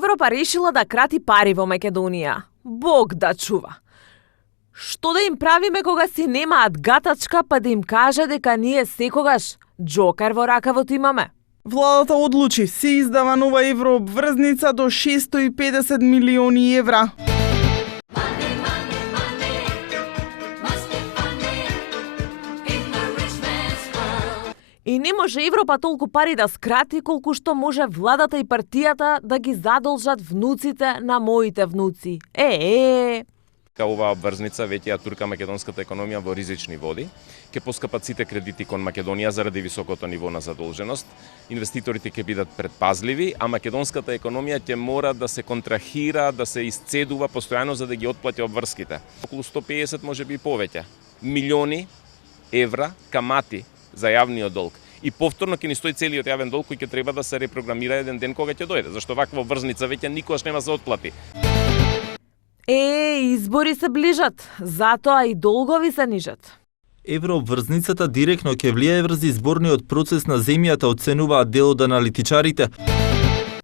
Европа решила да крати пари во Македонија. Бог да чува. Што да им правиме кога си немаат гатачка, па да им каже дека ние секогаш джокер во ракавот имаме? Владата одлучи, се издава нова еврообврзница до 650 милиони евра. И не може Европа толку пари да скрати колку што може владата и партијата да ги задолжат внуците на моите внуци. Оваа обврзница веќе ја турка македонската економија во ризични води. Ќе поскапат сите кредити кон Македонија заради високото ниво на задолженост. Инвеститорите ќе бидат предпазливи, а македонската економија ќе мора да се контрахира, да се исцедува постојано за да ги отплати обврските. Околу 150 може би повеќе милиони евра камати за јавниот долг. И повторно ќе ни стои целиот јавен долг кој ќе треба да се репрограмира еден ден кога ќе дојде, зашто ваква обврзница веќе никогаш нема се отплати. Избори се ближат, затоа и долгови се нижат. Еврообврзницата директно ќе влијае врз изборниот процес на земјата, оценуваат дел од аналитичарите.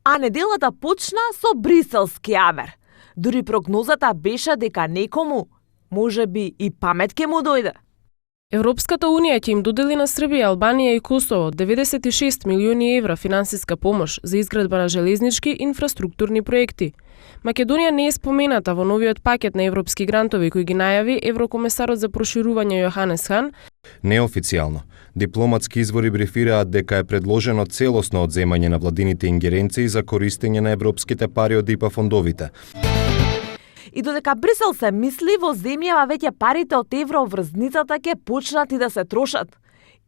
А неделата почна со бриселски авер. Дури прогнозата беше дека некому, можеби и памет ќе му дојде. Европската Унија ќе им додели на Србија, Албанија и Косово 96 милиони евра финансиска помош за изградба на железнички инфраструктурни проекти. Македонија не е спомената во новиот пакет на европски грантови кој ги најави еврокомесарот за проширување Јоханес Хан. Неофицијално, дипломатски извори брифираат дека е предложено целосно одземање на владините ингеренции за користење на европските пари од ИПА фондовите. И додека Брисел се мисли, во земјава веќе парите од еврообврзницата ќе почнат и да се трошат.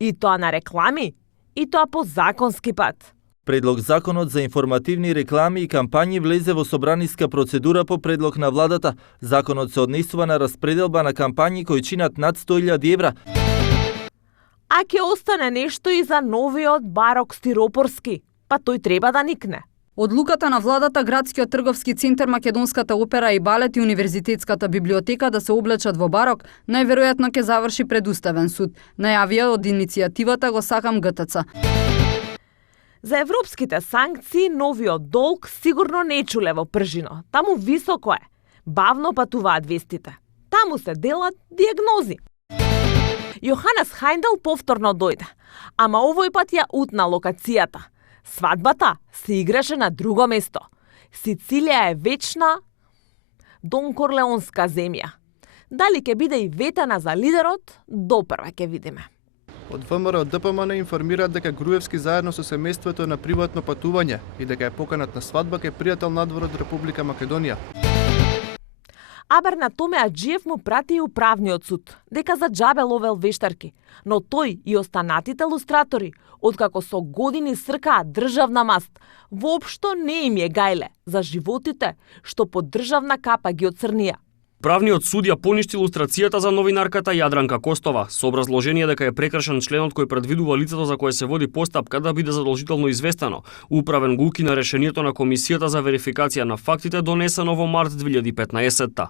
И тоа на реклами, и тоа по законски пат. Предлог законот за информативни реклами и кампањи влезе во собраниска процедура по предлог на владата. Законот се однесува на распределба на кампањи кои чинат над 100.000 евра. А ќе остане нешто и за новиот барок стиропорски, па тој треба да никне. Одлуката на владата, Градскиот трговски центар, Македонската опера и балет и Универзитетската библиотека да се облечат во барок, најверојатно ќе заврши пред Уставен суд, најавија од иницијативата Го сакам ГТЦ. За европските санкции новиот долг сигурно не чуле во пржино. Таму високо е. Бавно патуваат вестите. Таму се делат диагнози. Јоханес Хајндел повторно дојде, ама овој пат ја утна локацијата. Свадбата се играше на друго место. Сицилија е вечна Дон Корлеонска земја. Дали ќе биде и ветана за лидерот, допрва ќе видиме. Од ВМРО ДПМН информираат дека Груевски заедно со семејството е на приватно патување и дека е поканат на свадба кај пријател надвор од Република Македонија. Абер на Томе Аџиев му прати и управниот суд, дека за џабе ловел вештарки, но тој и останатите лустратори, откако со години сркаат државна маст, воопшто не им е гајле за животите што под државна капа ги оцрнија. Правниот суд ја поништи лустрацијата за новинарката Јадранка Костова со образложение дека е прекршен членот кој предвидува лицето за кое се води постапка да биде задолжително известено. Управен го укина решението на Комисијата за верификација на фактите донесено во март 2015.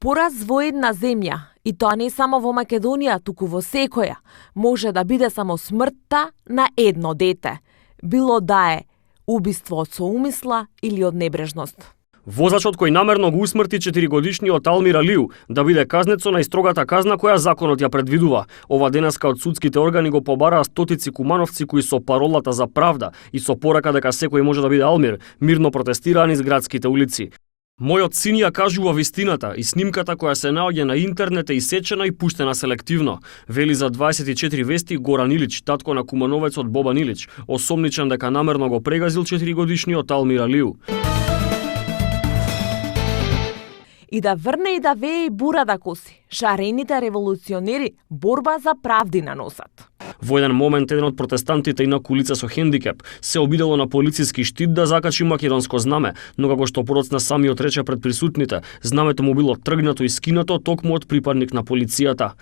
Пораз во една земја, и тоа не само во Македонија, туку во секоја, може да биде само смртта на едно дете, било да е убиство од соумисла или од небрежност. Возачот кој намерно го усмрти 4-годишниот Алмир Алиу да биде казнет со најстрогата казна која законот ја предвидува. Ова денеска од судските органи го побараа стотици кумановци кои со паролата за правда и со порака дека секој може да биде Алмир, мирно протестираа низ градските улици. Мојот син ја кажува вистината и снимката која се наоѓа на интернет е исечена и пуштена селективно, вели за 24 вести Горан Илич, татко на кумановецот Бобан Илич, осомничен дека намерно го прегазил 4-годишниот Алмир Алиу. И да врне и да вее и бура да коси. Шарените револуционери борба за правдина носат. Во еден момент еден од протестантите и на кулица со хендикеп се обидело на полициски штит да закачи македонско знаме, но како што процна самиот рече пред присутните, знамето му било тргнато и скинато токму од припадник на полицијата.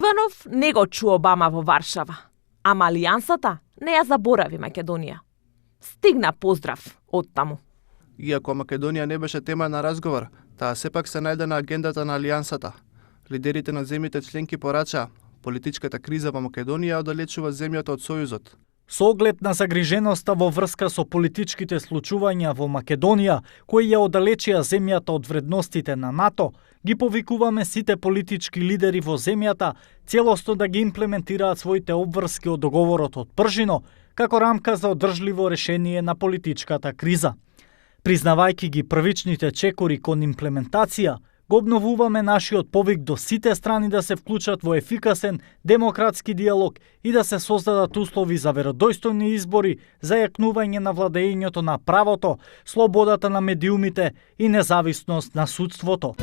Иванов не го чу Обама во Варшава, ама Алијансата не ја заборави Македонија. Стигна поздрав од таму. Иако Македонија не беше тема на разговор, таа сепак се најде на агендата на Алијансата. Лидерите на земјите членки порачаа, политичката криза во Македонија оддалечува земјата од Сојузот. Со оглед на загриженоста во врска со политичките случувања во Македонија, кои ја оддалечија земјата од вредностите на НАТО, ги повикуваме сите политички лидери во земјата целосно да ги имплементираат своите обврски од договорот од Пржино, како рамка за одржливо решение на политичката криза. Признавајќи ги првичните чекори кон имплементација, го обновуваме нашиот повик до сите страни да се вклучат во ефикасен демократски диалог и да се создадат услови за веродостојни избори, за јакнување на владењето на правото, слободата на медиумите и независност на судството.